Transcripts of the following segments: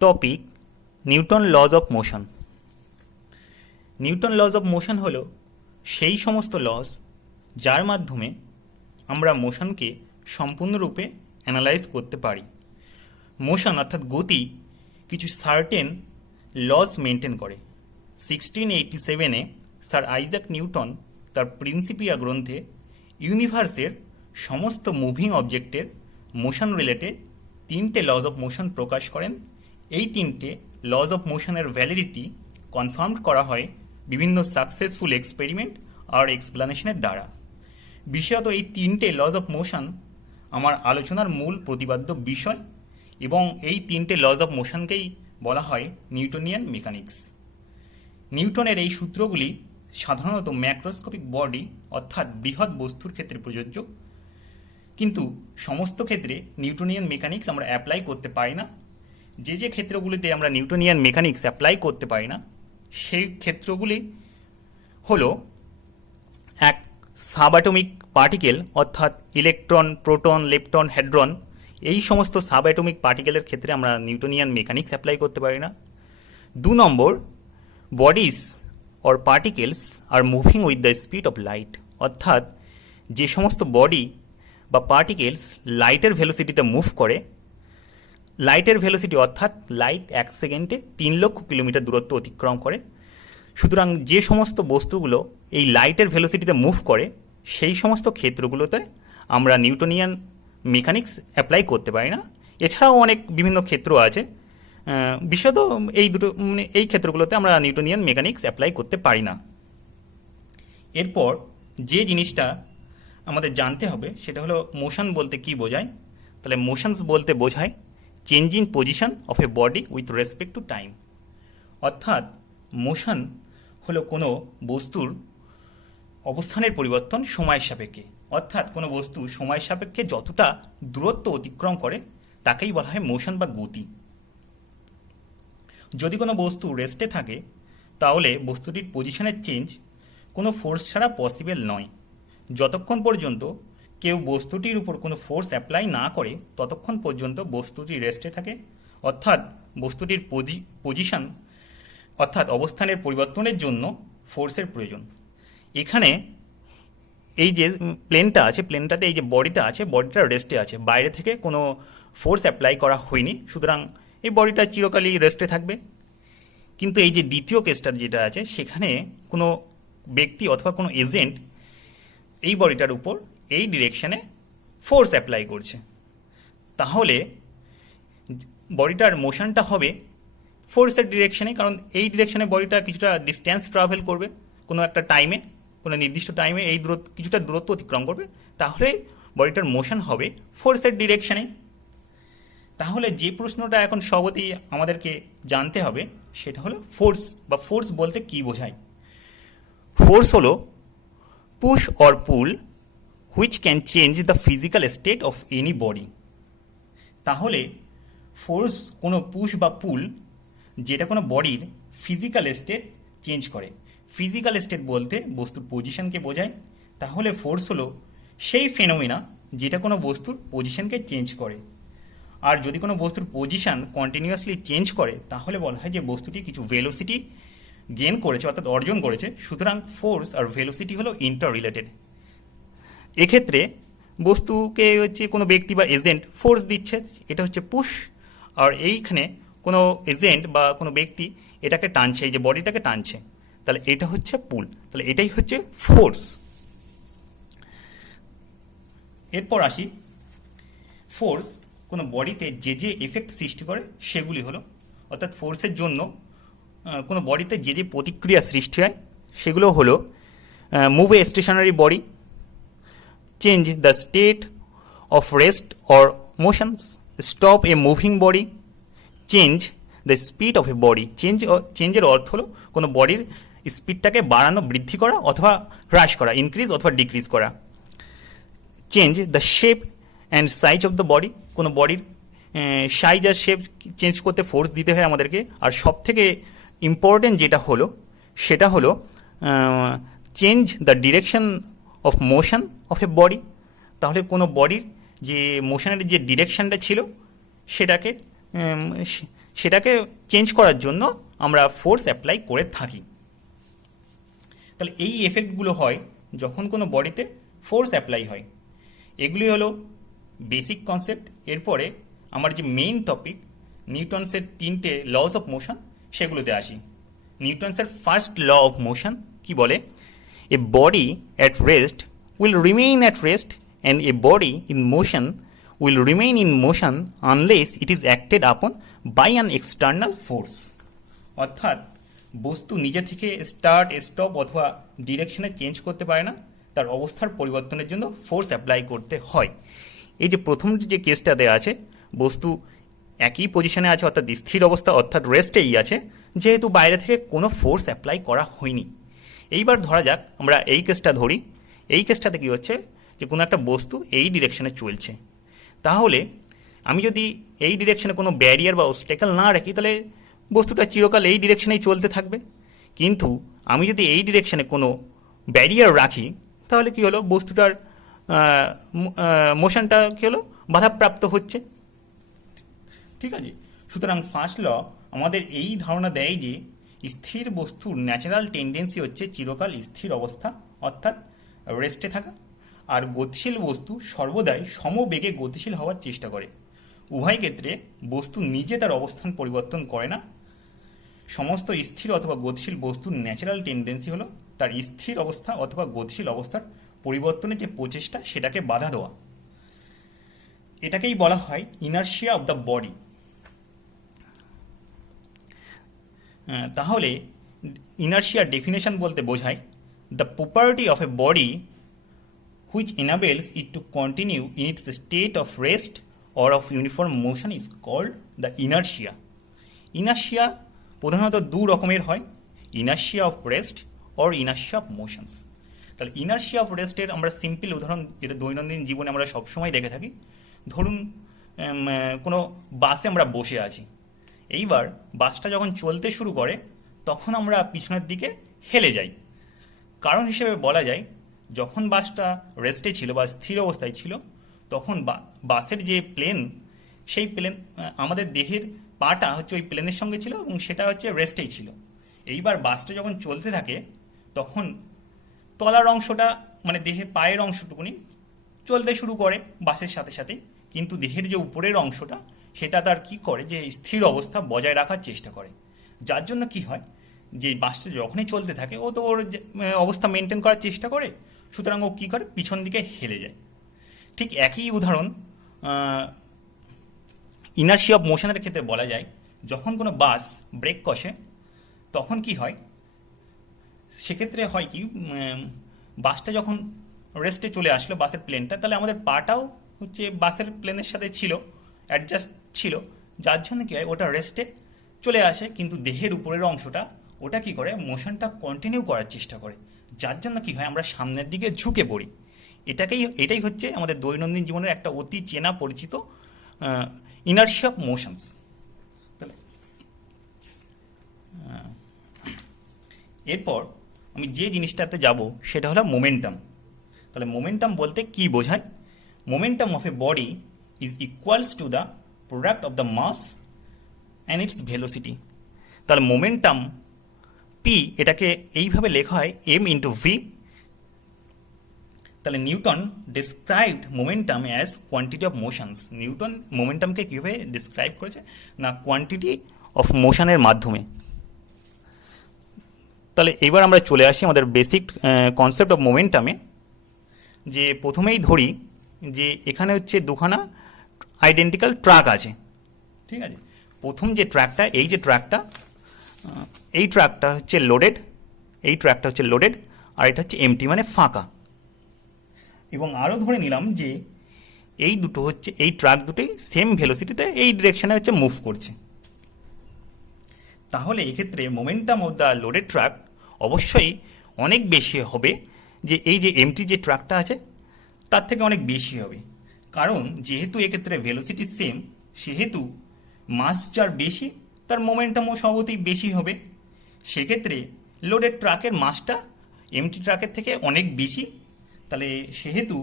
Topic Newton lodge of motion. Newton lodge of motion হলো সেই সমস্ত লজ যার মাধ্যমে আমরা মোশনকে সম্পূর্ণরূপে অ্যানালাইজ করতে পারি। মোশন অর্থাৎ গতি কিছু সার্টেন লজ মেনটেন করে। 1687-এ স্যার আইজাক নিউটন তার প্রিন্সিপিয়া গ্রন্থে ইউনিভার্সের সমস্ত মুভিং অবজেক্টের মোশন রিলেটেড 3টে লজ অফ মোশন প্রকাশ করেন। এই 3টে লজ অফ মোশনের ভ্যালিডিটি কনফার্ম করা হয় বিভিন্ন সাকসেসফুল এক্সপেরিমেন্ট আর এক্সপ্লানেশনের দ্বারা। বিশেষত এই 3টে লজ অফ মোশন আমার আলোচনার মূল প্রতিপাদ্য বিষয় এবং এই 3টে লজ অফ মোশনকেই বলা হয় নিউটনিয়ান মেকানিক্স। নিউটনের এই সূত্রগুলি সাধারণত ম্যাক্রোস্কোপিক বডি অর্থাৎ বৃহৎ বস্তুর ক্ষেত্রে প্রযোজ্য, কিন্তু সমস্ত ক্ষেত্রে নিউটনিয়ান মেকানিক্স আমরা অ্যাপ্লাই করতে পারি না। যে যে ক্ষেত্রগুলিতে আমরা নিউটনিয়ান মেকানিক্স অ্যাপ্লাই করতে পারি না সেই ক্ষেত্রগুলি হলো এক, সাবঅ্যাটমিক পার্টিকেল অর্থাৎ ইলেকট্রন, প্রোটন, লেপ্টন, হেড্রন, এই সমস্ত সাবঅ্যাটমিক পার্টিকেলের ক্ষেত্রে আমরা নিউটনিয়ান মেকানিক্স অ্যাপ্লাই করতে পারি না। 2 নম্বর, বডিজ অর পার্টিকেলস আর moving with the speed of light, অর্থাৎ যে সমস্ত বডি বা পার্টিকেলস লাইটের ভেলোসিটিতে মুভ করে। লাইটের ভেলোসিটি অর্থাৎ লাইট 1 সেকেন্ডে 3 লক্ষ কিলোমিটার দূরত্ব অতিক্রম করে। সুতরাং যে সমস্ত বস্তুগুলো এই লাইটের ভেলোসিটিতে মুভ করে সেই সমস্ত ক্ষেত্রগুলোতে আমরা নিউটনিয়ান মেকানিক্স অ্যাপ্লাই করতে পারি না। এছাড়াও অনেক বিভিন্ন ক্ষেত্র আছে, বিশেষত এই ক্ষেত্রগুলোতে আমরা নিউটনিয়ান মেকানিক্স অ্যাপ্লাই করতে পারি না। এরপর যে জিনিসটা আমাদের জানতে হবে সেটা হলো মোশন বলতে কি বোঝায়। তাহলে মোশনস বলতে বোঝায় change in position of a body with respect to time, অর্থাৎ মোশন হলো কোনো বস্তুর অবস্থানের পরিবর্তন সময়ের সাপেক্ষে, অর্থাৎ কোনো বস্তু সময়ের সাপেক্ষে যতটা দূরত্ব অতিক্রম করে তাকেই বলা হয় মোশন বা গতি। যদি কোনো বস্তু রেস্টে থাকে তাহলে বস্তুটির পজিশনের চেঞ্জ কোনো ফোর্স ছাড়া পসিবল নয়। যতক্ষণ পর্যন্ত কেউ বস্তুটির উপর কোনো ফোর্স অ্যাপ্লাই না করে ততক্ষণ পর্যন্ত বস্তুটি রেস্টে থাকে, অর্থাৎ বস্তুটির পজিশন অর্থাৎ অবস্থানের পরিবর্তনের জন্য ফোর্সের প্রয়োজন। এখানে এই যে প্লেনটা আছে, প্লেনটাতে এই যে বডিটা আছে, বডিটা রেস্টে আছে, বাইরে থেকে কোনো ফোর্স অ্যাপ্লাই করা হয়নি, সুতরাং এই বডিটা চিরকালই রেস্টে থাকবে। কিন্তু এই যে দ্বিতীয় কেসটা যেটা আছে সেখানে কোনো ব্যক্তি অথবা কোনো এজেন্ট এই বডিটার উপর এই ডিরেকশনে ফোর্স অ্যাপ্লাই করছে, তাহলে বডিটার মোশনটা হবে ফোর্সের ডিরেকশনে, কারণ এই ডিরেকশনে বডিটা কিছুটা ডিস্টেন্স ট্রাভেল করবে কোনো একটা টাইমে, কোনো নির্দিষ্ট টাইমে এই কিছুটা দূরত্ব অতিক্রম করবে, তাহলে বডিটার মোশন হবে ফোর্সের ডিরেকশনে। তাহলে যে প্রশ্নটা এখন সবতেই আমাদেরকে জানতে হবে সেটা হলো ফোর্স বা ফোর্স বলতে কি বোঝায়। ফোর্স হলো push or pool which can change the physical state of any body. তাহলে ফোর্স কোনো পুশ বা পুল যেটা কোনো বডির ফিজিক্যাল স্টেট চেঞ্জ করে। ফিজিক্যাল স্টেট বলতে বস্তুর পজিশনকে বোঝায়। তাহলে ফোর্স হলো সেই ফেনোমেনা যেটা কোনো বস্তুর পজিশনকে চেঞ্জ করে। আর যদি কোনো বস্তুর পজিশন কন্টিনিউয়াসলি চেঞ্জ করে তাহলে বলা হয় যে বস্তুটি কিছু ভেলোসিটি গেইন করেছে অর্থাৎ অর্জন করেছে। সুতরাং ফোর্স আর ভেলোসিটি হলো ইন্টার রিলেটেড। এক্ষেত্রে বস্তুকে হচ্ছে কোনো ব্যক্তি বা এজেন্ট ফোর্স দিচ্ছে, এটা হচ্ছে পুশ, আর এইখানে কোনো এজেন্ট বা কোনো ব্যক্তি এটাকে টানছে, এই যে বডিটাকে টানছে, তাহলে এটা হচ্ছে পুল, তাহলে এটাই হচ্ছে ফোর্স। এরপর আসি, ফোর্স কোনো বডিতে যে যে এফেক্ট সৃষ্টি করে সেগুলি হলো, অর্থাৎ ফোর্সের জন্য কোনো বডিতে যে যে প্রতিক্রিয়া সৃষ্টি হয় সেগুলো হলো move a stationary body, change the state of rest or motions, stop a moving body, change the speed of a body. চেঞ্জের অর্থ হলো কোনো বডির স্পিডটাকে বাড়ানো, বৃদ্ধি করা অথবা হ্রাস করা, ইনক্রিজ অথবা ডিক্রিজ করা। Change the shape and size of the body, কোনো বডির সাইজ আর শেপ চেঞ্জ করতে ফোর্স দিতে হয় আমাদেরকে। আর সব থেকে ইম্পর্টেন্ট যেটা হলো সেটা হলো change the direction of motion of a body. তাহলে কোনো বডির যে মোশনের যে ডিরেকশনটা ছিল সেটাকে সেটাকে চেঞ্জ করার জন্য আমরা ফোর্স অ্যাপ্লাই করে থাকি। তাহলে এই এফেক্টগুলো হয় যখন কোনো বডিতে ফোর্স অ্যাপ্লাই হয়। এগুলি হলো বেসিক কনসেপ্ট। এরপরে আমার যে মেইন টপিক নিউটনসের 3টে লস অফ মোশন, সেগুলোতে আসি। নিউটনসের ফার্স্ট ল অফ মোশন কি বলে? A body at rest will remain at rest and a body in motion will remain in motion unless it is acted upon by an external force. অর্থাৎ বস্তু নিজে থেকে start, stop অথবা ডিরেকশনে change করতে পারে না, তার অবস্থার পরিবর্তনের জন্য ফোর্স অ্যাপ্লাই করতে হয়। এই যে প্রথম যে কেসটা দেওয়া আছে, বস্তু একই পজিশনে আছে অর্থাৎ স্থির অবস্থা অর্থাৎ রেস্টেই আছে, যেহেতু বাইরে থেকে কোনো ফোর্স অ্যাপ্লাই করা হয়নি। এইবার ধরা যাক আমরা এই কেসটা ধরি। এই কেসটাতে কী হচ্ছে যে কোনো একটা বস্তু এই ডিরেকশনে চলছে। তাহলে আমি যদি এই ডিরেকশনে কোনো ব্যারিয়ার বা অবস্টেকল না রাখি, তাহলে বস্তুটা চিরকাল এই ডিরেকশনেই চলতে থাকবে। কিন্তু আমি যদি এই ডিরেকশনে কোনো ব্যারিয়ার রাখি, তাহলে কি হলো, বস্তুটার মোশনটা কি হলো, বাধাপ্রাপ্ত হচ্ছে। ঠিক আছে। সুতরাং ফার্স্ট ল আমাদের এই ধারণা দেয় যে স্থির বস্তুর ন্যাচারাল টেন্ডেন্সি হচ্ছে চিরকাল স্থির অবস্থা অর্থাৎ রেস্টে থাকা, আর গতিশীল বস্তু সর্বদাই সমবেগে গতিশীল হওয়ার চেষ্টা করে। উভয় ক্ষেত্রে বস্তু নিজে তার অবস্থান পরিবর্তন করে না। সমস্ত স্থির অথবা গতিশীল বস্তুর ন্যাচারাল টেন্ডেন্সি হলো তার স্থির অবস্থা অথবা গতিশীল অবস্থার পরিবর্তনের যে প্রচেষ্টা, সেটাকে বাধা দেওয়া। এটাকেই বলা হয় ইনার্শিয়া অব দ্য বডি। তাহলে ইনার্শিয়ার ডেফিনেশন বলতে বোঝায় the property of a body which enables it to continue in its state of rest or of uniform motion is called the inertia. Inertia প্রধানত দু রকমের হয়, inertia of rest or inertia of motions. তাহলে inertia of rest এর আমরা simple উদাহরণ, যেটা দৈনন্দিন জীবনে আমরা সবসময় দেখে থাকি। ধরুন কোনো বাসে আমরা বসে আছি, এইবার বাসটা যখন চলতে শুরু করে তখন আমরা পিছনের দিকে হেলে যাই। কারণ হিসেবে বলা যায়, যখন বাসটা রেস্টে ছিল বা স্থির অবস্থায় ছিল, তখন বাসের যে প্লেন, সেই প্লেন আমাদের দেহের পাটা হচ্ছে ওই প্লেনের সঙ্গে ছিল এবং সেটা হচ্ছে রেস্টেই ছিল। এইবার বাসটা যখন চলতে থাকে তখন তলার অংশটা মানে দেহের পায়ের অংশটুকুনি চলতে শুরু করে বাসের সাথে সাথে, কিন্তু দেহের যে উপরের অংশটা সেটা তার কি করে, যে স্থির অবস্থা বজায় রাখার চেষ্টা করে। যার জন্য কি হয়, যে বাসটা যখনই চলতে থাকে ও তো ওর অবস্থা মেনটেন করার চেষ্টা করে, সুতরাং ও কী করে, পিছন দিকে হেলে যায়। ঠিক একই উদাহরণ ইনার্শিয়া অফ মোশনের ক্ষেত্রে বলা যায়। যখন কোনো বাস ব্রেক কষে তখন কি হয়, সেক্ষেত্রে হয় কি, বাসটা যখন রেস্টে চলে আসলো বাসের প্লেনটা, তাহলে আমাদের পাটাও হচ্ছে বাসের প্লেনের সাথে ছিল, অ্যাডজাস্ট ছিল, যার জন্য কি হয়, ওটা রেস্টে চলে আসে, কিন্তু দেহের উপরের অংশটা ওটা কি করে, মোশনটা কন্টিনিউ করার চেষ্টা করে, যার জন্য কি হয়, আমরা সামনের দিকে ঝুঁকে পড়ি। এটাই হচ্ছে আমাদের দৈনন্দিন জীবনের একটা অতি চেনা পরিচিত ইনার্শিয়া অফ মোশনস। তাহলে এরপর আমি যে জিনিসটাতে যাব সেটা হলো মোমেন্টাম। তাহলে মোমেন্টাম বলতে কি বোঝায়? Momentum of a body is equals to the product of the mass and its velocity. তাহলে মোমেন্টাম পি, এটাকে এইভাবে লেখা হয় এম ইন্টু ভি। তাহলে Newton described momentum as quantity of motions. Newton মোমেন্টামকে কীভাবে ডিসক্রাইব করেছে না, কোয়ান্টিটি অফ মোশনের মাধ্যমে। তাহলে এবার আমরা চলে আসি আমাদের বেসিক কনসেপ্ট অফ মোমেন্টামে। যে প্রথমেই ধরি যে এখানে হচ্ছে দুখানা আইডেন্টিক্যাল ট্রাক আছে, ঠিক আছে। প্রথম যে ট্র্যাকটা, এই ট্র্যাকটা হচ্ছে লোডেড, আর এটা হচ্ছে এমটি মানে ফাঁকা। এবং আরও ধরে নিলাম যে এই ট্রাক দুটোই সেম ভেলোসিটিতে এই ডিরেকশনে হচ্ছে মুভ করছে। তাহলে এক্ষেত্রে momentum of the loaded truck অবশ্যই অনেক বেশি হবে, যে এই যে এমটি যে ট্রাকটা আছে তার থেকে অনেক বেশি হবে। কারণ যেহেতু এক্ষেত্রে ভেলোসিটি সেম, সেহেতু মাস যার বেশি তার মোমেন্টামও স্বভাবতই বেশি হবে। সেক্ষেত্রে লোডেড ট্রাকের মাসটা এমটি ট্রাকের থেকে অনেক বেশি, তাহলে সেহেতু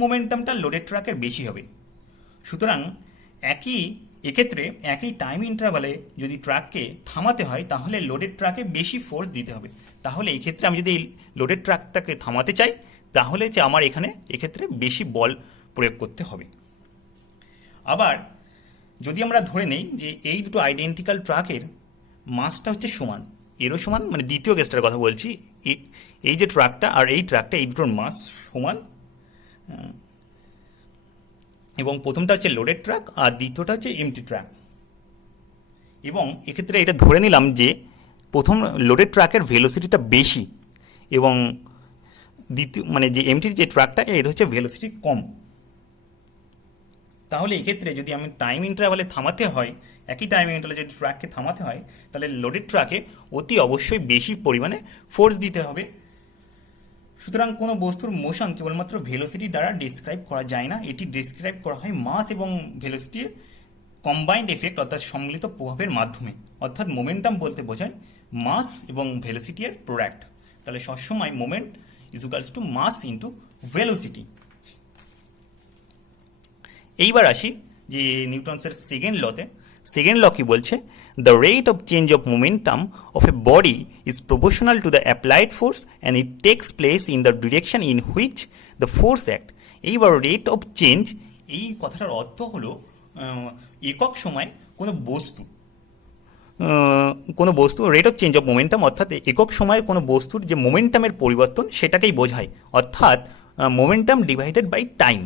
মোমেন্টামটা লোডেড ট্রাকের বেশি হবে। সুতরাং একই এক্ষেত্রে একই টাইম ইন্টারভালে যদি ট্রাককে থামাতে হয় তাহলে লোডেড ট্রাকে বেশি ফোর্স দিতে হবে। তাহলে এই ক্ষেত্রে আমি যদি এই লোডেড ট্রাকটাকে থামাতে চাই তাহলে যে আমার এখানে এক্ষেত্রে বেশি বল প্রয়োগ করতে হবে। আবার যদি আমরা ধরে নেই যে এই দুটো আইডেন্টিক্যাল ট্রাকের মাসটা হচ্ছে সমান, এরও সমান, মানে দ্বিতীয় কেসটার কথা বলছি, এই যে ট্রাকটা আর এই ট্রাকটা এই দুটোর মাস সমান, এবং প্রথমটা হচ্ছে লোডেড ট্রাক আর দ্বিতীয়টা হচ্ছে এমটি ট্রাক। এবং এক্ষেত্রে এটা ধরে নিলাম যে প্রথম লোডেড ট্রাকের ভেলোসিটিটা বেশি এবং দ্বিতীয় মানে যে এমটির যে ট্রাকটা এর হচ্ছে ভেলোসিটি কম। তাহলে এক্ষেত্রে যদি আমি টাইম ইন্টারভালে থামাতে হয়, একই টাইম ইন্টারভালে যদি ট্রাককে থামাতে হয় তাহলে লোডেড ট্রাকে অতি অবশ্যই বেশি পরিমাণে ফোর্স দিতে হবে। সুতরাং কোনো বস্তুর মোশন কেবলমাত্র ভেলোসিটি দ্বারা ডিসক্রাইব করা যায় না, এটি ডিসক্রাইব করা হয় মাস এবং ভেলোসিটির কম্বাইন্ড এফেক্ট অর্থাৎ সম্মিলিত প্রভাবের মাধ্যমে। অর্থাৎ মোমেন্টাম বলতে বোঝায় মাস এবং ভেলোসিটি এর প্রোডাক্ট। তাহলে সবসময় moment is equals to mass into velocity. এইবার আসি যে নিউটনসের সেকেন্ড লতে। সেকেন্ড ল কি বলছে? The rate of change of momentum of a body is proportional to the applied force and it takes place in the direction in which the force act. এইবার rate of change, এই কথাটার অর্থ হলো একক সময় কোনো বস্তু rate of change of momentum অর্থাৎ একক সময়ের কোনো বস্তুর যে মোমেন্টামের পরিবর্তন সেটাকেই বোঝায়, অর্থাৎ মোমেন্টাম ডিভাইডেড বাই টাইম।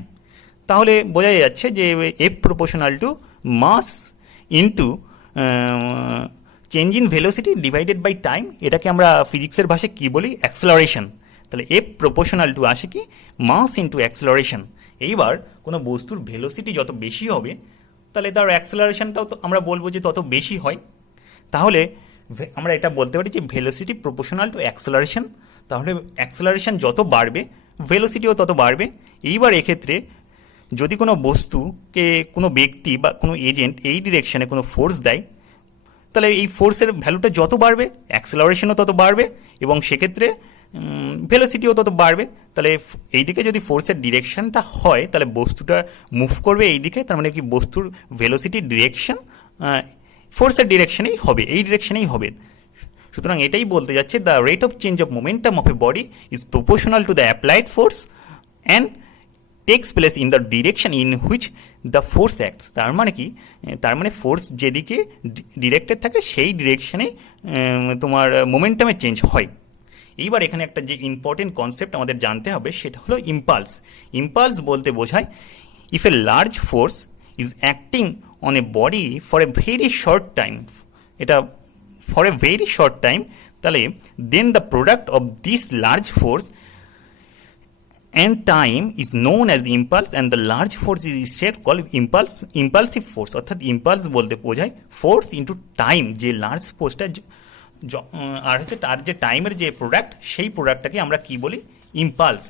তাহলে বোঝা যাচ্ছে যে F proportional to mass into change in velocity divided by time, এটাকে আমরা ফিজিক্সের ভাষায় কী বলি? অ্যাক্সেলারেশন। তাহলে এফ প্রপোর্শনাল টু আসে কি? Mass into acceleration. এইবার কোনো বস্তুর ভেলোসিটি যত বেশি হবে তাহলে তার অ্যাক্সেলারেশনটাও তো আমরা বলবো যে তত বেশি হয়। তাহলে আমরা এটা বলতে পারি যে ভেলোসিটি প্রপোর্শনাল টু অ্যাক্সেলারেশন। তাহলে অ্যাক্সেলারেশন যত বাড়বে ভেলোসিটিও তত বাড়বে। এইবার এক্ষেত্রে যদি কোনো বস্তুকে কোনো ব্যক্তি বা কোনো এজেন্ট এই ডিরেকশনে কোনো ফোর্স দেয় তাহলে এই ফোর্সের ভ্যালুটা যত বাড়বে অ্যাক্সেলারেশনও তত বাড়বে এবং সেক্ষেত্রে ভেলোসিটিও তত বাড়বে। তাহলে এই দিকে যদি ফোর্সের ডিরেকশনটা হয় তাহলে বস্তুটা মুভ করবে এই দিকে, তার মানে কি বস্তুর ভেলোসিটির ডিরেকশন ফোর্সের ডিরেকশনেই হবে, এই ডিরেকশনেই হবে। সুতরাং এটাই বলতে যাচ্ছে the rate of change of momentum of a body is proportional to the applied force and takes place in the direction in which the force acts. তার মানে কি? তার মানে ফোর্স যেদিকে ডিরেক্টেড থাকে সেই ডিরেকশনেই তোমার মোমেন্টামের চেঞ্জ হয়। এইবার এখানে একটা যে ইম্পর্টেন্ট কনসেপ্ট আমাদের জানতে হবে সেটা হলো ইম্পালস। ইম্পালস বলতে বোঝায় if a large force is acting on a body for a very short time, এটা for a very short time, তাহলে then the product of this large force and time is known as the impulse and the large force is instead called impulsive force। অর্থাৎ impulse বলতে বোঝায় force into time, যে large ফোর্সটা আর হচ্ছে তার যে টাইমের যে প্রোডাক্ট সেই প্রোডাক্টটাকে আমরা কি বলি? ইম্পালস।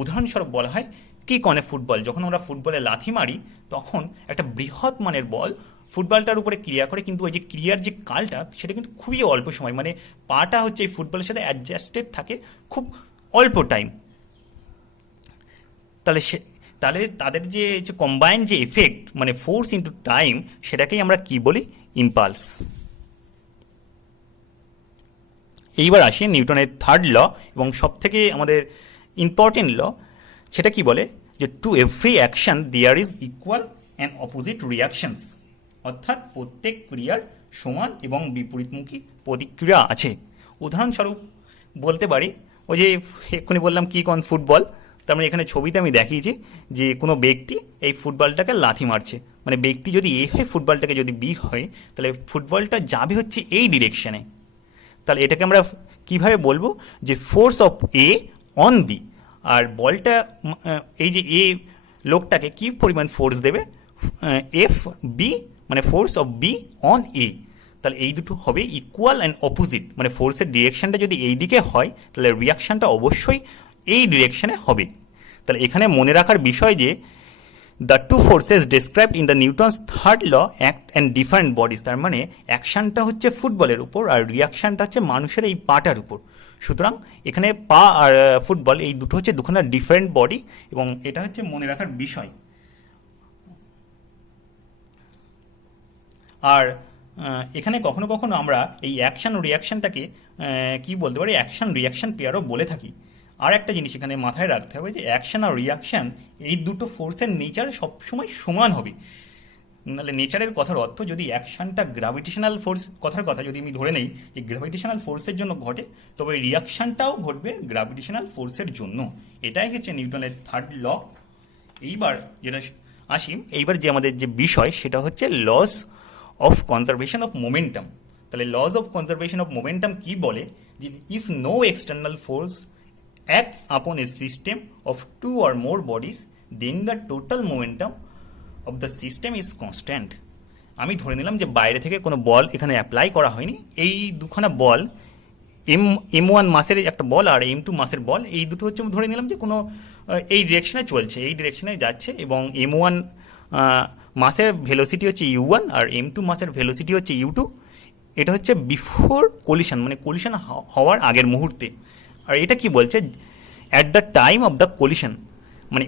উদাহরণস্বরূপ বলা হয় কি কনে ফুটবল, যখন আমরা ফুটবলে লাথি মারি তখন একটা বৃহৎ মানের বল ফুটবলটার উপরে ক্রিয়া করে, কিন্তু ওই যে ক্রিয়ার যে কালটা সেটা কিন্তু খুবই অল্প সময়, মানে পাটা হচ্ছে এই ফুটবলের সাথে অ্যাডজাস্টেড থাকে খুব অল্প টাইম। তাহলে তাদের যে কম্বাইন্ড যে এফেক্ট মানে ফোর্স ইন্টু টাইম সেটাকেই আমরা কি বলি? ইম্পালস। এইবার আসি নিউটনের থার্ড ল এবং সবথেকে আমাদের ইম্পর্টেন্ট ল। সেটা কি বলে? যে to every action there is equal and opposite reactions. অর্থাৎ প্রত্যেক ক্রিয়ার সমান এবং বিপরীতমুখী প্রতিক্রিয়া আছে। উদাহরণস্বরূপ বলতে পারি ওই যে এক্ষুনি বললাম কি কোন ফুটবল, তার মানে এখানে ছবিতে আমি দেখিয়েছি যে কোনো ব্যক্তি এই ফুটবলটাকে লাথি মারছে, মানে ব্যক্তি যদি এ হয় ফুটবলটাকে যদি বি হয় তাহলে ফুটবলটা যাবে হচ্ছে এই ডিরেকশনে। তাহলে এটাকে আমরা কিভাবে বলবো? যে force of A on B. আর বলটা এই যে এ লোকটাকে কি পরিমাণ ফোর্স দেবে? এফ বি, মানে force of B on A. তাহলে এই দুটো হবে ইকুয়াল অ্যান্ড অপোজিট, মানে ফোর্সের ডিরেকশনটা যদি এই দিকে হয় তাহলে রিয়াকশনটা অবশ্যই এই ডিরেকশনে হবে। তাহলে এখানে মনে রাখার বিষয় যে the two forces described in the Newton's third law act and different bodies. তার মানে অ্যাকশনটা হচ্ছে ফুটবলের উপর আর রিয়াকশনটা হচ্ছে মানুষের এই পাটার উপর। সুতরাং এখানে পা আর ফুটবল এই দুটো হচ্ছে দুখানা ডিফারেন্ট বডি এবং এটা হচ্ছে মনে রাখার বিষয়। আর এখানে কখনো কখনো আমরা এই অ্যাকশন ও রিয়াকশনটাকে কি বলতে পারি, অ্যাকশন রিয়াকশন পেয়ারও বলে থাকি। আর একটা জিনিস এখানে মাথায় রাখতে হবে যে অ্যাকশন আর রিয়াকশন এই দুটো ফোর্সের নেচার সবসময় সমান হবে। নাহলে নেচারের কথার অর্থ, যদি অ্যাকশনটা গ্র্যাভিটেশনাল ফোর্স কথার কথা যদি আমি ধরে নেই যে গ্র্যাভিটেশনাল ফোর্সের জন্য ঘটে, তবে রিয়াকশনটাও ঘটবে গ্র্যাভিটেশনাল ফোর্সের জন্য। এটাই হচ্ছে নিউটনের থার্ড ল। এইবার যেটা আসি, এইবার যে আমাদের যে বিষয় সেটা হচ্ছে laws of conservation of momentum. তাহলে laws of conservation of momentum কি বলে, যে if no external force acts upon a system of two or more bodies then the total momentum of the system is constant. আমি ধরে নিলাম যে বাইরে থেকে কোনো বল এখানে অ্যাপ্লাই করা হয়নি, এই দুখানা বল M1 মাসের একটা বল আর M2 মাসের বল, এই দুটো হচ্ছে ধরে নিলাম যে কোনো এই ডিরেকশনে চলছে, এই ডিরেকশনে যাচ্ছে, এবং M1 মাসের ভেলোসিটি হচ্ছে U1 আর M2 মাসের ভেলোসিটি হচ্ছে U2। এটা হচ্ছে বিফোর কলিশন, মানে কলিশন হওয়ার আগের মুহূর্তে। আর এটা কি বলছে, at the time of the collision, মানে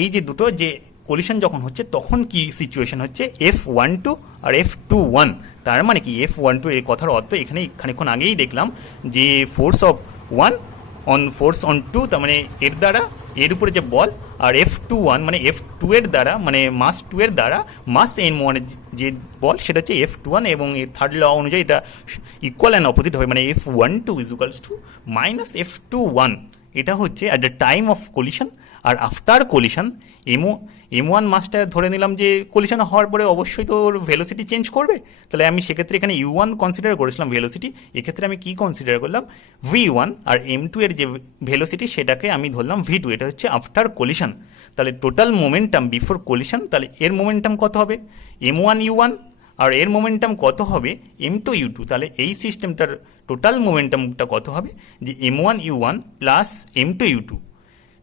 এই যে দুটো যে কলিশন যখন হচ্ছে তখন কি সিচুয়েশন হচ্ছে F12 আর F21। তার মানে কি F12 এর কথার অর্থ এখানে খানিকক্ষণ আগেই দেখলাম যে force of 1 on force on 2, তার মানে এর দ্বারা এর উপরে যে বল, আর F21 মানে F2 এর দ্বারা, মানে মাস 2 এর দ্বারা মাস M1 এর যে বল সেটা হচ্ছে F21, এবং এর থার্ড ল অনুযায়ী এটা ইকুয়াল অ্যান্ড অপোজিট হবে, মানে F12 is equals two minus F21। এটা হচ্ছে at the time of collision. আর আফটার কলিশন M1 মাসটা ধরে নিলাম যে কলিশন হওয়ার পরে অবশ্যই তো ওর ভেলোসিটি চেঞ্জ করবে, তাহলে আমি সেক্ষেত্রে এখানে U1 কনসিডার করেছিলাম ভেলোসিটি, এক্ষেত্রে আমি কি কনসিডার করলাম V1, আর M2 এর যে ভেলোসিটি সেটাকে আমি ধরলাম V2। এটা হচ্ছে আফটার কলিশন। তাহলে টোটাল মোমেন্টাম বিফোর কলিশন, তাহলে এর মোমেন্টাম কত হবে M1 U1, আর এর মোমেন্টাম কত হবে M2 U2। তাহলে এই সিস্টেমটার টোটাল মোমেন্টামটা কত হবে, যে M1 U1 plus M2 U2।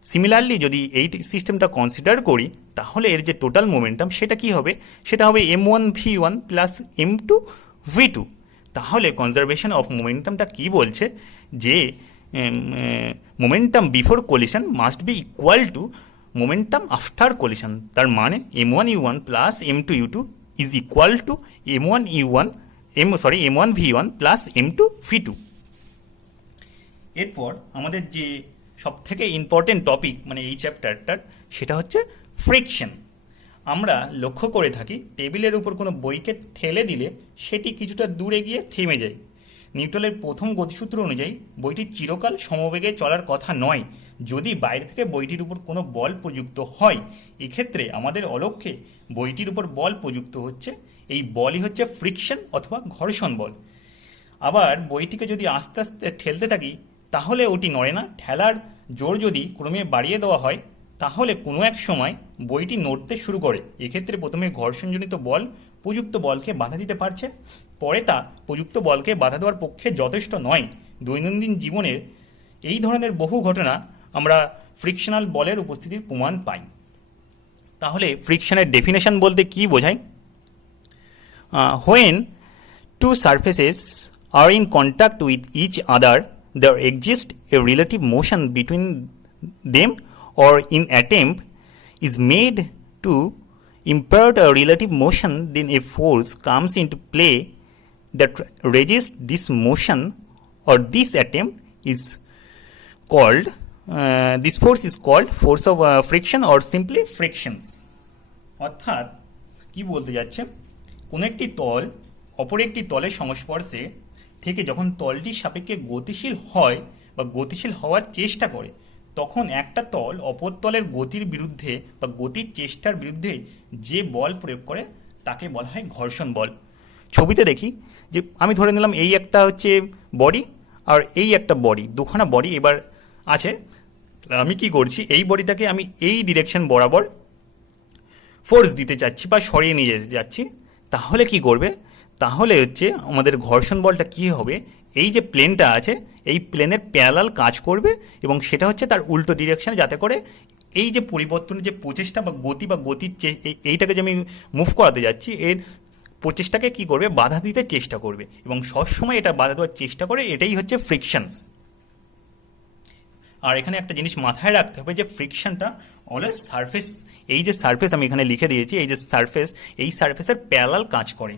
Similarly যদি এই সিস্টেমটা কনসিডার করি তাহলে এর যে টোটাল মোমেন্টাম সেটা কি হবে, সেটা হবে M1 V1 plus M2 V2। তাহলে কনজারভেশন অফ মোমেন্টামটা কি বলছে, যে momentum before collision must be equal to momentum after collision. তার মানে M1 U1 plus M2 U2 is equal to M1 V1 plus M2 V2। এরপর আমাদের যে সব থেকে ইম্পর্টেন্ট টপিক মানে এই চ্যাপ্টারটার, সেটা হচ্ছে ফ্রিকশন। আমরা লক্ষ্য করে থাকি টেবিলের উপর কোনো বইকে ঠেলে দিলে সেটি কিছুটা দূরে গিয়ে থেমে যায়। নিউটনের প্রথম গতিসূত্র অনুযায়ী বইটি চিরকাল সমবেগে চলার কথা নয়। যদি বাইরে থেকে বইটির উপর কোনো বল প্রযুক্ত হয়, এক্ষেত্রে আমাদের অলক্ষ্যে বইটির উপর বল প্রযুক্ত হচ্ছে, এই বলই হচ্ছে ফ্রিকশন অথবা ঘর্ষণ বল। আবার বইটিকে যদি আস্তে আস্তে ঠেলতে থাকি তাহলে ওটি নড়ে না। ঠেলার জোর যদি ক্রমে বাড়িয়ে দেওয়া হয় তাহলে কোনো এক সময় বইটি নড়তে শুরু করে। এক্ষেত্রে প্রথমে ঘর্ষণজনিত বল প্রযুক্ত বলকে বাধা দিতে পারছে, পরে তা প্রযুক্ত বলকে বাধা দেওয়ার পক্ষে যথেষ্ট নয়। দৈনন্দিন জীবনের এই ধরনের বহু ঘটনা আমরা ফ্রিকশনাল বলের উপস্থিতির প্রমাণ পাই। তাহলে ফ্রিকশনের ডেফিনেশন বলতে কি বোঝায়? When two surfaces are in contact with each other, there exists a relative motion between them, or in attempt is made to impart a relative motion, then a force comes into play that resists this motion, or this attempt is called this force is called force of friction or simply frictions। অর্থাৎ কি বলতে যাচ্ছে, কোনো একটি তল অপর একটি তলের সংস্পর্শে থেকে যখন তলটির সাপেক্ষে গতিশীল হয় বা গতিশীল হওয়ার চেষ্টা করে, তখন একটা তল অপর তলের গতির বিরুদ্ধে বা গতির চেষ্টার বিরুদ্ধে যে বল প্রয়োগ করে তাকে বলা হয় ঘর্ষণ বল। ছবিতে দেখি যে আমি ধরে নিলাম এই একটা হচ্ছে বডি আর এই একটা বডি, দুখানা বডি এবার আছে। আমি কি করছি, এই বডিটাকে আমি এই ডিরেকশন বরাবর ফোর্স দিতে চাচ্ছি বা সরিয়ে নিয়ে যেতে যাচ্ছি। তাহলে কি করবে, তাহলে হচ্ছে আমাদের ঘর্ষণ বলটা কি হবে, এই যে প্লেনটা আছে এই প্লেনের প্যারালাল কাজ করবে এবং সেটা হচ্ছে তার উল্টো ডিরেকশনে, যাতে করে এই যে পরিবর্তনের যে প্রচেষ্টা বা গতি বা গতির এইটাকে যে আমি মুভ করাতে যাচ্ছি এর প্রচেষ্টাকে কি করবে, বাধা দিতে চেষ্টা করবে, এবং সবসময় এটা বাধা দেওয়ার চেষ্টা করে। এটাই হচ্ছে ফ্রিকশনস। আর এখানে একটা জিনিস মাথায় রাখতে হবে যে ফ্রিকশনটা অলওয়েজ সারফেস, এই যে সারফেস আমি এখানে লিখে দিয়েছি, এই যে সারফেস, এই সারফেসের প্যারালাল কাজ করে।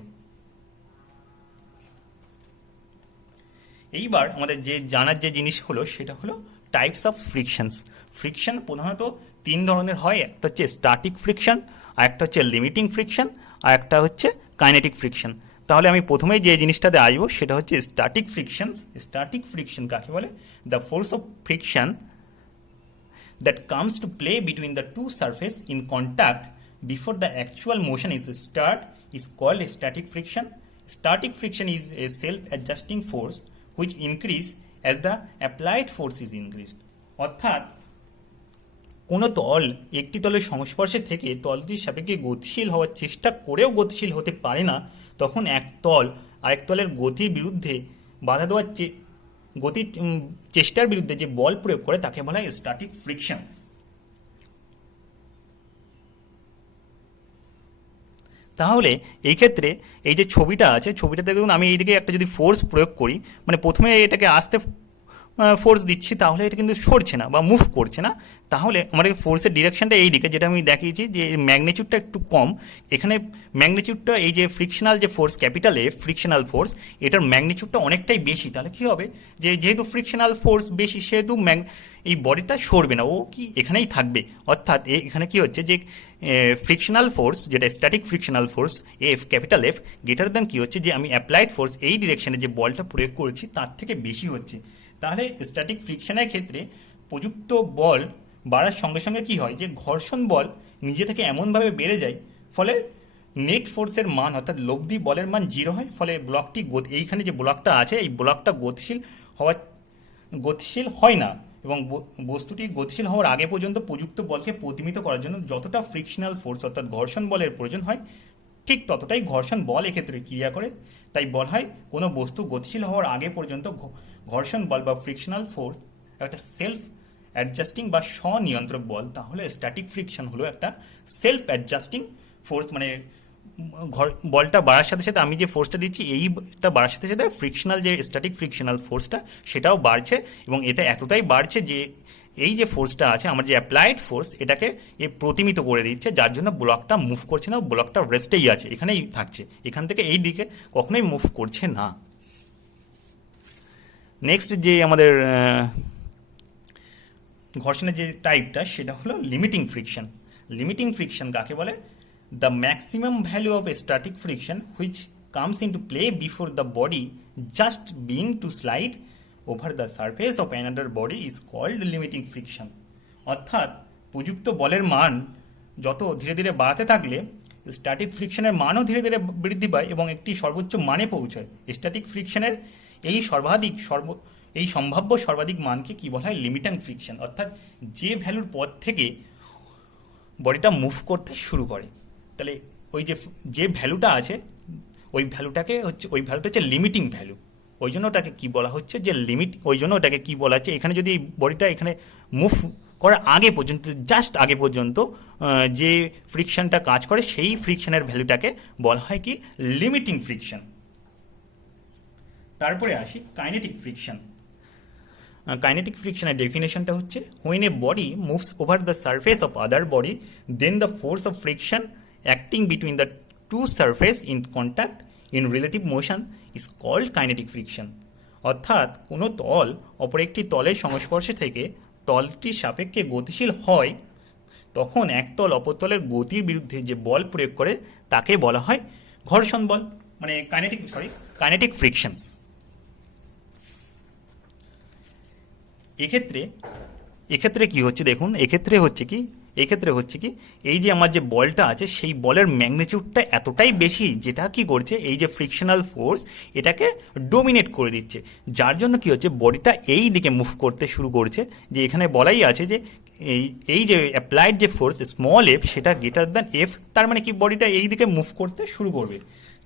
এইবার আমাদের যে জানার যে জিনিস হলো সেটা হলো টাইপস অফ ফ্রিকশনস। ফ্রিকশন প্রধানত তিন ধরনের হয়, একটা হচ্ছে স্ট্যাটিক ফ্রিকশন, আর একটা হচ্ছে লিমিটিং ফ্রিকশন, আর একটা হচ্ছে কাইনেটিক ফ্রিকশন। তাহলে আমি প্রথমেই যে জিনিসটাতে আসবো সেটা হচ্ছে স্ট্যাটিক ফ্রিকশনস। স্ট্যাটিক ফ্রিকশন কাকে বলে? The force of friction that comes to play between the two surfaces in contact before the actual motion is start is called static friction. Static friction is a self-adjusting force which increase as the applied force is increased. অর্থাৎ কোনো তল একটি তলের সংস্পর্শে থেকে তলটির সাপেক্ষে গতিশীল হওয়ার চেষ্টা করেও গতিশীল হতে পারে না, তখন এক তল আরেক তলের গতির বিরুদ্ধে বাধা দেওয়ার গতির চেষ্টার বিরুদ্ধে যে বল প্রয়োগ করে তাকে বলা হয় স্ট্যাটিক ফ্রিকশনস। তাহলে এই ক্ষেত্রে এই যে ছবিটা আছে, ছবিটাতে দেখুন আমি এইদিকে একটা যদি ফোর্স প্রয়োগ করি, মানে প্রথমে এটাকে আস্তে ফোর্স দিচ্ছি, তাহলে এটা কিন্তু সরছে না বা মুভ করছে না। তাহলে আমার ফোর্সের ডিরেকশনটা এই দিকে, যেটা আমি দেখিয়েছি যে ম্যাগনিচিউডটা একটু কম। এখানে ম্যাগনিচিউডটা এই যে ফ্রিকশনাল যে force capital A frictional force, এটার ম্যাগনিচিউডটা অনেকটাই বেশি। তাহলে কি হবে যে যেহেতু ফ্রিকশনাল ফোর্স বেশি সেহেতু এই বডিটা সরবে না, ও কি এখানেই থাকবে। অর্থাৎ এখানে কি হচ্ছে যে ফ্রিকশনাল ফোর্স যেটা static frictional force F capital F greater than কি হচ্ছে যে আমি অ্যাপ্লাইড ফোর্স এই ডিরেকশনে যে বলটা প্রয়োগ করেছি তার থেকে বেশি হচ্ছে। তাহলে স্ট্যাটিক ফ্রিকশনের ক্ষেত্রে প্রযুক্ত বল বাড়ার সঙ্গে সঙ্গে কি হয় যে ঘর্ষণ বল নিজে থেকে এমনভাবে বেড়ে যায়, ফলে নেট ফোর্সের মান অর্থাৎ লব্ধি বলের মান 0 হয়। ফলে ব্লকটি এইখানে যে ব্লকটা আছে এই ব্লকটা গতিশীল হয় না, এবং বস্তুটি গতিশীল হওয়ার আগে পর্যন্ত প্রযুক্ত বলকে প্রতিমিত করার জন্য যতটা ফ্রিকশনাল ফোর্স অর্থাৎ ঘর্ষণ বলের প্রয়োজন হয় ঠিক ততটাই ঘর্ষণ বল এক্ষেত্রে ক্রিয়া করে। তাই বলা হয় কোনো বস্তু গতিশীল হওয়ার আগে পর্যন্ত ঘর্ষণ বল বা ফ্রিকশনাল ফোর্স একটা সেলফ অ্যাডজাস্টিং বা স্বনিয়ন্ত্রক বল। তাহলে স্ট্যাটিক ফ্রিকশন হলো একটা সেলফ অ্যাডজাস্টিং ফোর্স, মানে বলটা বাড়ার সাথে সাথে আমি যে ফোর্সটা দিচ্ছি এইটা বাড়ার সাথে সাথে ফ্রিকশনাল যে স্ট্যাটিক ফ্রিকশনাল ফোর্সটা সেটাও বাড়ছে, এবং এটা এতটাই বাড়ছে যে এই যে ফোর্সটা আছে আমার যে অ্যাপ্লাইড ফোর্স এটাকে প্রতিমিত করে দিচ্ছে, যার জন্য ব্লকটা মুভ করছে না, ব্লকটা রেস্টেই আছে, এখানেই থাকছে, এখান থেকে এই দিকে কখনোই মুভ করছে না। নেক্সট যে আমাদের ঘর্ষণের যে টাইপটা সেটা হলো লিমিটিং ফ্রিকশন। লিমিটিং ফ্রিকশন কাকে বলে? The maximum value of static friction which comes into play before the body just being to slide over the surface of another body is called limiting friction. অর্থাৎ প্রযুক্ত বলের মান যত ধীরে ধীরে বাড়াতে থাকলে স্ট্যাটিক ফ্রিকশনের মানও ধীরে ধীরে বৃদ্ধি পায় এবং একটি সর্বোচ্চ মানে পৌঁছায়। স্ট্যাটিক ফ্রিকশনের এই সম্ভাব্য সর্বাধিক মানকে কি বলা হয়? Limiting friction. অর্থাৎ যে ভ্যালুর পর থেকে বডিটা মুভ করতে শুরু করে, তাহলে ওই যে ভ্যালুটা আছে ওই ভ্যালুটা হচ্ছে লিমিটিং ভ্যালু। ওই জন্য ওটাকে কি বলা হচ্ছে যে ওই জন্য ওটাকে কি বলা হচ্ছে, এখানে যদি বডিটা এখানে মুভ করার আগে পর্যন্ত জাস্ট আগে পর্যন্ত যে ফ্রিকশনটা কাজ করে সেই ফ্রিকশনের ভ্যালুটাকে বলা হয় কি? Limiting friction. তারপরে আসি কাইনেটিক ফ্রিকশন। কাইনেটিক ফ্রিকশনের ডেফিনেশনটা হচ্ছে when a body moves over the surface of other body then the force of friction acting between the two surfaces in contact in relative motion is called kinetic friction. অর্থাৎ কোনো তল অপর একটি তলের সংস্পর্শে থেকে তলটির সাপেক্ষে গতিশীল হয় তখন এক তল অপর তলের গতির বিরুদ্ধে যে বল প্রয়োগ করে তাকে বলা হয় ঘর্ষণ বল, মানে কাইনেটিক ফ্রিকশনস। এক্ষেত্রে কি হচ্ছে দেখুন, এক্ষেত্রে হচ্ছে কি এই যে আমার যে বলটা আছে সেই বলের ম্যাগনিটিউডটা এতটাই বেশি যেটা কি করছে এই যে ফ্রিকশনাল ফোর্স এটাকে ডোমিনেট করে দিচ্ছে, যার জন্য কি হচ্ছে বডিটা এই দিকে মুভ করতে শুরু করছে। যে এখানে বলাই আছে যে এই যে অ্যাপ্লাইড যে ফোর্স স্মল এফ সেটা গ্রেটার দ্যান এফ, তার মানে কি বডিটা এই দিকে মুভ করতে শুরু করবে।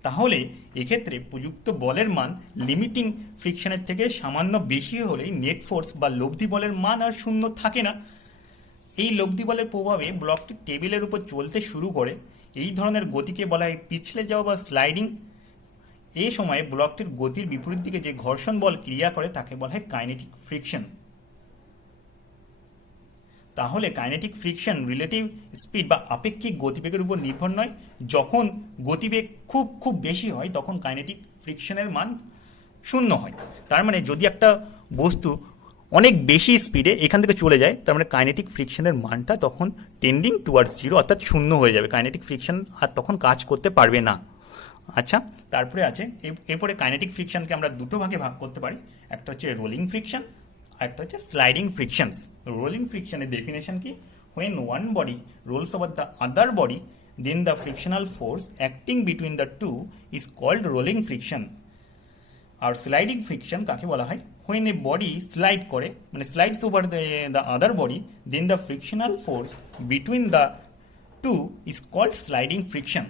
তাহলে এক্ষেত্রে প্রযুক্ত বলের মান লিমিটিং ফ্রিকশনের থেকে সামান্য বেশি হলেই নেট ফোর্স বা লব্ধি বলের মান আর শূন্য থাকে না। এই লব্ধি বলের প্রভাবে ব্লকটি টেবিলের উপর চলতে শুরু করে। এই ধরনের গতিকে বলা হয় পিছলে যাওয়া বা স্লাইডিং। এই সময়ে ব্লকটির গতির বিপরীত দিকে যে ঘর্ষণ বল ক্রিয়া করে তাকে বলা হয় কাইনেটিক ফ্রিকশন। তাহলে কাইনেটিক ফ্রিকশন রিলেটিভ স্পিড বা আপেক্ষিক গতিবেগের উপর নির্ভর নয়। যখন গতিবেগ খুব বেশি হয় তখন কাইনেটিক ফ্রিকশনের মান শূন্য হয়। তার মানে যদি একটা বস্তু অনেক বেশি স্পিডে এখান থেকে চলে যায়, তার মানে কাইনেটিক ফ্রিকশনের মানটা তখন টেন্ডিং টুয়ার্ডস জিরো, অর্থাৎ শূন্য হয়ে যাবে। কাইনেটিক ফ্রিকশন আর তখন কাজ করতে পারবে না। আচ্ছা, তারপরে আছে এরপরে কাইনেটিক ফ্রিকশনকে আমরা দুটো ভাগে ভাগ করতে পারি। একটা হচ্ছে রোলিং ফ্রিকশন আর একটা হচ্ছে স্লাইডিং ফ্রিকশনস। রোলিং ফ্রিকশনের ডেফিনেশন কি? when one body rolls over the other body, then the frictional force acting between the two is called rolling friction. আর স্লাইডিং ফ্রিকশন কাকে বলা হয়? when a body স্লাইড করে, মানে slides over the other body, then the frictional force between the two is called sliding friction.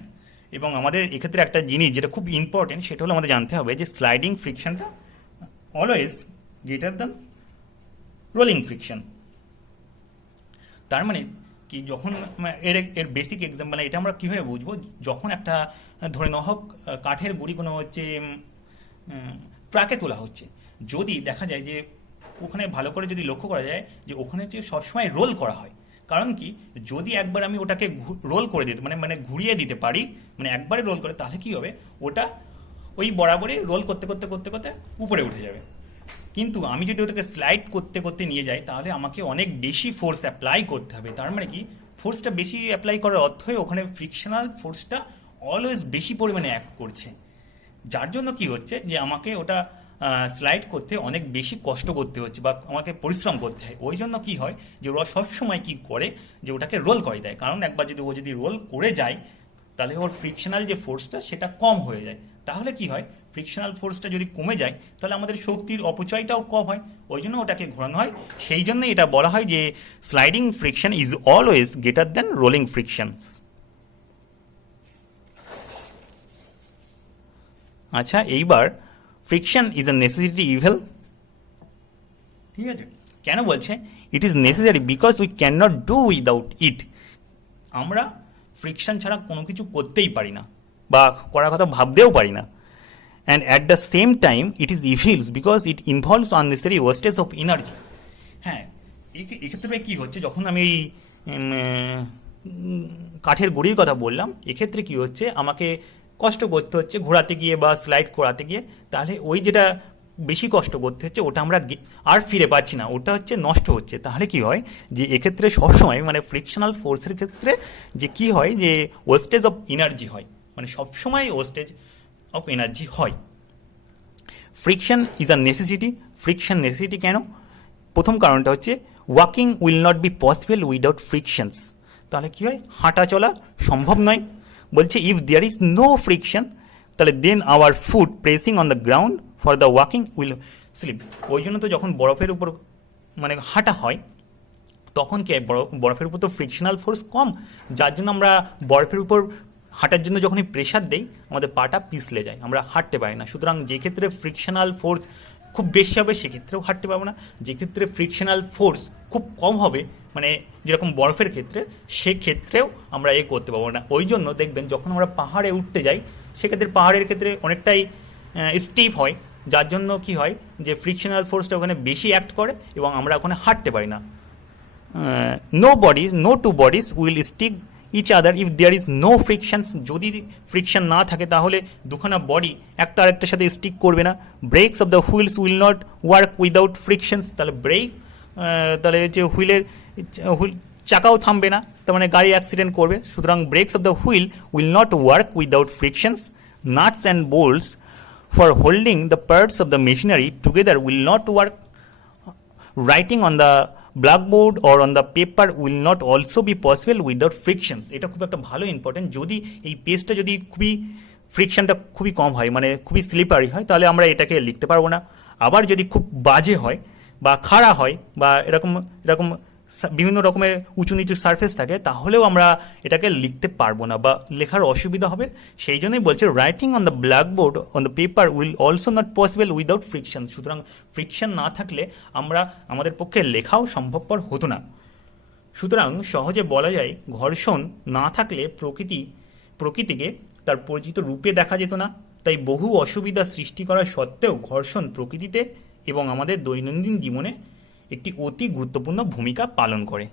এবং আমাদের এক্ষেত্রে একটা জিনিস যেটা খুব ইম্পর্টেন্ট, সেটা হলো আমাদের জানতে হবে যে স্লাইডিং ফ্রিকশনটা always greater than rolling friction. তার মানে কি, যখন এর বেসিক এক্সাম্পল এটা আমরা কীভাবে বুঝবো? যখন একটা ধরে নেওয়া হোক কাঠের গুঁড়ি কোনো হচ্ছে ট্রাকে তোলা হচ্ছে, যদি দেখা যায় যে ওখানে ভালো করে যদি লক্ষ্য করা যায় যে ওখানে হচ্ছে সবসময় রোল করা হয়। কারণ কি, যদি একবার আমি ওটাকে রোল করে দিতে মানে ঘুরিয়ে দিতে পারি, মানে একবারে রোল করে, তাহলে কি হবে, ওটা ওই বরাবরই রোল করতে করতে করতে করতে উপরে উঠে যাবে। কিন্তু আমি যদি ওটাকে স্লাইড করতে করতে নিয়ে যাই, তাহলে আমাকে অনেক বেশি ফোর্স অ্যাপ্লাই করতে হবে। তার মানে কি, ফোর্সটা বেশি অ্যাপ্লাই করার অর্থই ওখানে ফ্রিকশনাল ফোর্সটা অলওয়েজ বেশি পরিমাণে অ্যাক্ট করছে, যার জন্য কি হচ্ছে যে আমাকে ওটা স্লাইড করতে অনেক বেশি কষ্ট করতে হচ্ছে বা আমাকে পরিশ্রম করতে হয়। ওই জন্য কি হয় যে ওরা সবসময় কি করে যে ওটাকে রোল করে দেয়। কারণ একবার যদি ও যদি রোল করে যায়, তাহলে ওর ফ্রিকশনাল যে ফোর্সটা সেটা কম হয়ে যায়। তাহলে কি হয়, ফ্রিকশনাল ফোর্সটা যদি কমে যায়, তাহলে আমাদের শক্তির অপচয়টাও কম হয়। ওই জন্য ওটাকে ঘোরানো হয়। সেই জন্যই এটা বলা হয় যে sliding friction is always greater than rolling frictions. আচ্ছা, এইবার friction is a necessity evil. ঠিক আছে, কেন বলছে it is necessary? Because we can not do without it. আমরা ফ্রিকশন ছাড়া কোনো কিছু করতেই পারি না বা করার কথা ভাবতেও পারি না। And at the same time it is evils because it involves unnecessary wastage of energy. হ্যাঁ, এক্ষেত্রে কি হচ্ছে, যখন আমি এই কাঠের গুঁড়ির কথা বললাম, এক্ষেত্রে কি হচ্ছে, আমাকে কষ্ট করতে হচ্ছে ঘোরাতে গিয়ে বা স্লাইড করাতে গিয়ে। তাহলে ওই যেটা বেশি কষ্ট করতে হচ্ছে ওটা আমরা আর ফিরে পাচ্ছি না, ওটা হচ্ছে নষ্ট হচ্ছে। তাহলে কি হয় যে এক্ষেত্রে সবসময় মানে ফ্রিকশনাল ফোর্সের ক্ষেত্রে যে কি হয় যে ওয়েস্টেজ অফ এনার্জি হয়, মানে সবসময় ওয়েস্টেজ অফ এনার্জি হয়। Friction is a necessity. Friction necessity কেন? প্রথম কারণটা হচ্ছে walking will not be possible without frictions. তাহলে কি হয়, হাঁটা চলা সম্ভব নয়। বলছে if there is no friction, তাহলে then our foot pressing on the ground for the walking will slip. ওই জন্য তো যখন বরফের উপর মানে হাঁটা হয়, তখন কি বরফের উপর তো ফ্রিকশনাল ফোর্স কম, যার জন্য আমরা বরফের উপর হাঁটার জন্য যখনই প্রেশার দেই, আমাদের পাটা পিছলে যায়, আমরা হাঁটতে পারি না। সুতরাং যে ক্ষেত্রে ফ্রিকশনাল ফোর্স খুব বেশি হবে সেক্ষেত্রেও হাঁটতে পারবো না, যে ক্ষেত্রে ফ্রিকশনাল ফোর্স খুব কম হবে মানে যেরকম বরফের ক্ষেত্রে, সেক্ষেত্রেও আমরা করতে পারবো না। ওই জন্য দেখবেন যখন আমরা পাহাড়ে উঠতে যাই, সেক্ষেত্রে পাহাড়ের ক্ষেত্রে অনেকটাই স্টিপ হয়, যার জন্য কি হয় যে ফ্রিকশনাল ফোর্সটা ওখানে বেশি অ্যাক্ট করে এবং আমরা ওখানে হাঁটতে পারি না। no two bodies will stick each other if there is no frictions. যদি ফ্রিকশন না থাকে তাহলে দুখানা বডি একটা আরেকটার সাথে স্টিক করবে না। Brakes of the wheels will not work without frictions. তাহলে ব্রেক, তাহলে যে হুইল চাকাও থামবে না, তার মানে গাড়ি অ্যাক্সিডেন্ট করবে। সুতরাং brakes of the wheel will not work without frictions. Nuts and bolts for holding the parts of the machinery together will not work. Writing on the blackboard or on the paper will not also be possible without frictions. এটা খুব একটা ভালো important. যদি এই পেজটা যদি খুবই ফ্রিকশনটা খুবই কম হয়, মানে খুবই স্লিপারি হয়, তাহলে আমরা এটাকে লিখতে পারবো না। আবার যদি খুব বাজে হয় বা খাড়া হয় বা এরকম বিভিন্ন রকমের উঁচু নিচু সারফেস থাকে, তাহলেও আমরা এটাকে লিখতে পারবো না বা লেখার অসুবিধা হবে। সেই জন্যই বলছে writing on the blackboard on the paper will also not possible without friction. সুতরাং ফ্রিকশন না থাকলে আমাদের পক্ষে লেখাও সম্ভবপর হতো না। সুতরাং সহজে বলা যায় ঘর্ষণ না থাকলে প্রকৃতিকে তার পরিচিত রূপে দেখা যেত না। তাই বহু অসুবিধা সৃষ্টি করা সত্ত্বেও ঘর্ষণ প্রকৃতিতে এবং আমাদের দৈনন্দিন জীবনে একটি অতি গুরুত্বপূর্ণ ভূমিকা পালন করে।